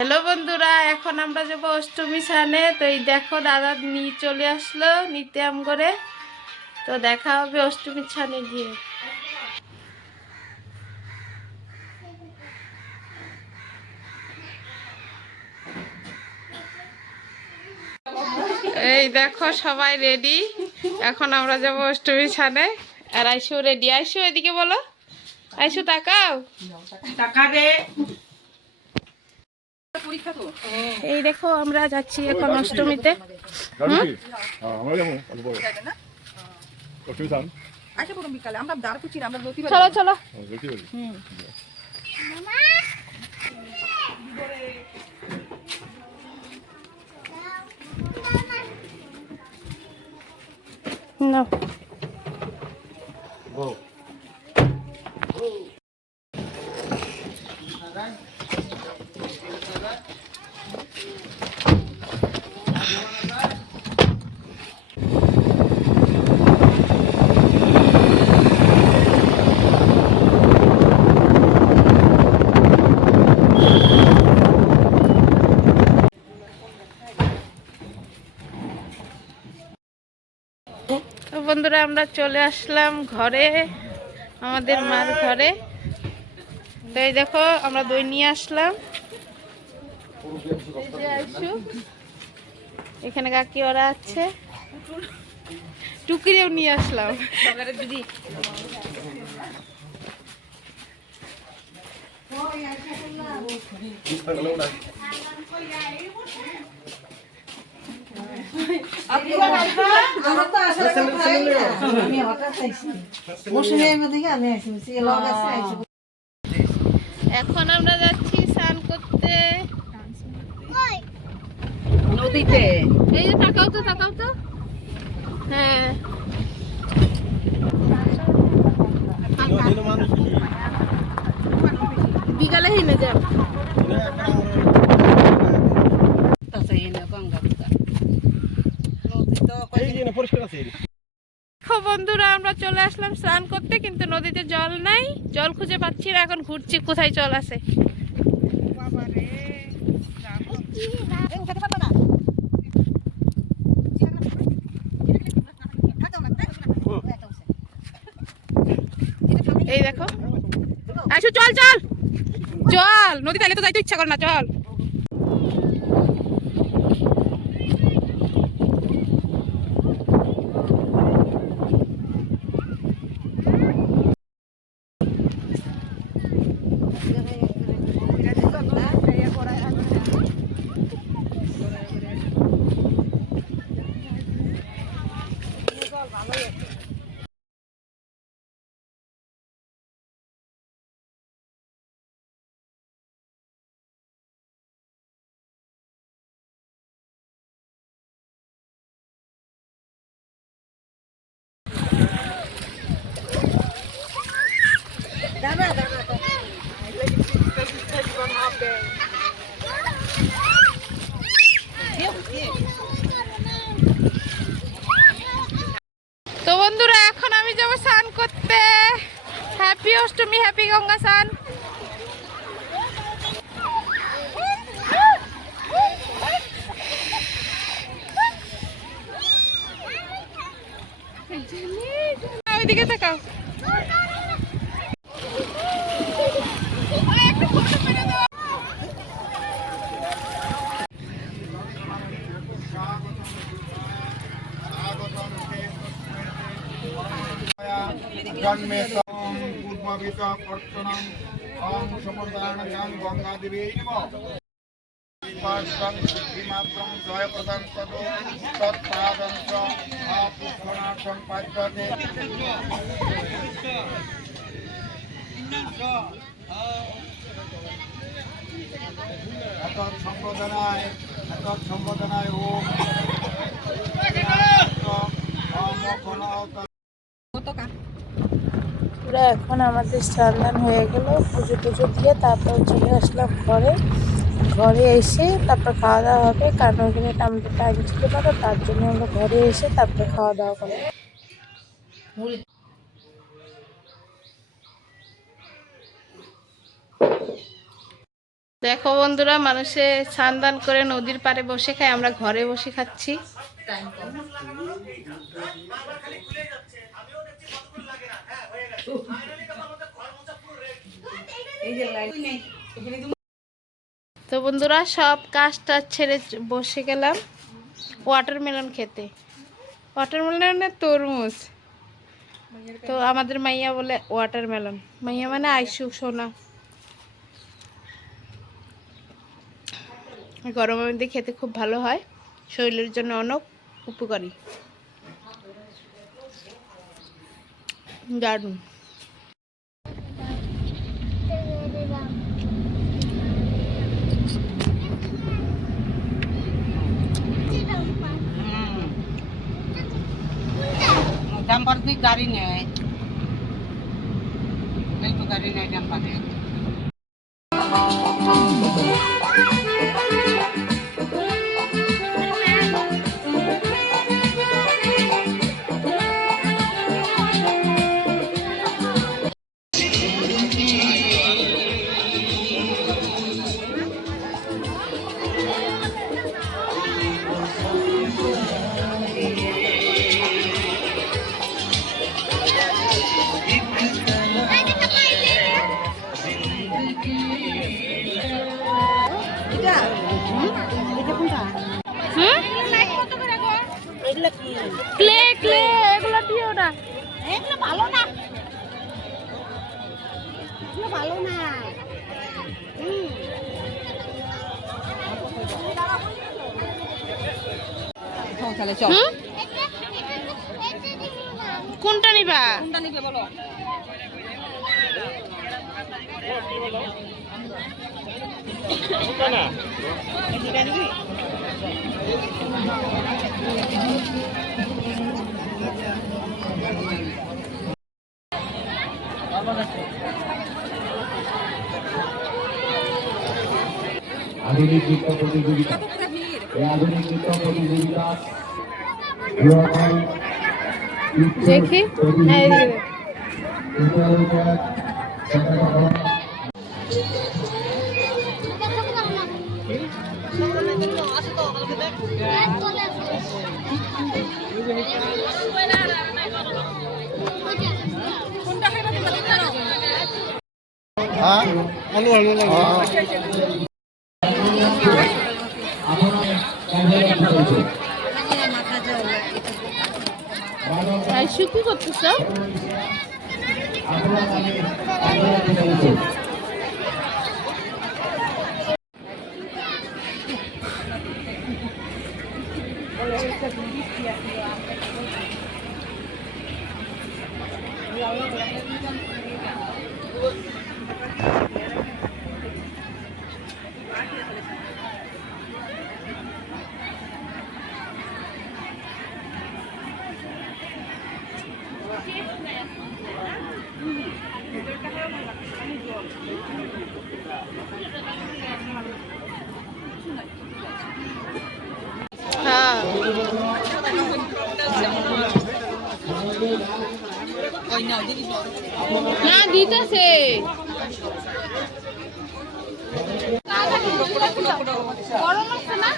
Hello বন্ধুরা, এখন আমরা যাবো অষ্টমী স্নানে। তো এই দেখো দাদা নিয়ে চলে আসলো নিতে আম করে। তো দেখা হবে অষ্টমী স্নানে গিয়ে। এই দেখো সবাই রেডি, এখন আমরা যাবো অষ্টমী স্নানে। আর আইসু রেডি। আইসু এদিকে বলো, আইসু তাকাও। এই দেখো আমরা যাচ্ছি এখন অষ্টমীতে। চলো চলো। না তো বন্ধুরা, আমরা চলে আসলাম ঘরে, আমাদের মার ঘরে। তো এই দেখো আমরা দই নিয়ে আসলাম। এই যে আইসু, এখানে কাকি ওরা আছে, টুকরিও নিয়ে আসলাম। দিদি এখন আমরা যাচ্ছি স্নান করতে নদীতে। এই যে তাকাও তো, তাকাও তো। হ্যাঁ, বিকালে হেনে যাব। বন্ধুরা, আমরা চলে আসলাম স্নান করতে, কিন্তু নদীতে জল নাই, জল খুঁজে পাচ্ছি না। এখন ঘুরছি কোথায় জল আছে। এই দেখো আইসু, চল চল চল, নদীতে এলে তো যাইতে ইচ্ছা করে না, চল। তো বন্ধুরা, এখন আমি যাবো স্নান করতে। হ্যাপি অষ্টমী, হ্যাপি গঙ্গা স্নান। ওইদিকে তাকাও। পুরো এখন আমাদের স্নান হয়ে গেল, পুজো টুজো দিয়ে তারপর চলে আসলাম ঘরে। ঘরে এসে তারপর খাওয়া দাওয়া হবে, কারণ ওইখানে আমাদের টাইম ছিল না, তো তার জন্য আমরা ঘরে এসে তারপরে খাওয়া দাওয়া করবো। দেখো বন্ধুরা, মানুষে স্নান দান করে নদীর পাড়ে বসে খায়, আমরা ঘরে বসে খাচ্ছি। তো বন্ধুরা, সব কাজটা ছেড়ে বসে গেলাম ওয়াটারমেলন খেতে। ওয়াটারমেলনের তরমুজ, তো আমাদের মাইয়া বলে ওয়াটারমেলন। মাইয়া মানে আইসু সোনা। গরমের মধ্যে খেতে খুব ভালো হয়, শরীরের জন্য অনেক উপকারী, দারুণ। ডাম্পার দিয়ে গাড়ি নেয়, গাড়ি নেয় ডাম্পারে। ক্লে ক্লে এগুলো দিও না, এগুলো ভালো না, এগুলো ভালো না। তাহলে চল, কোনটা নিবা? কোনটা নিবে বলো? আধুনিক নৃত্য প্রতিযোগিতা, এই আধুনিক নৃত্য প্রতিযোগিতা দেখি কি করতেছ? না দিতেছে গরম আছে না?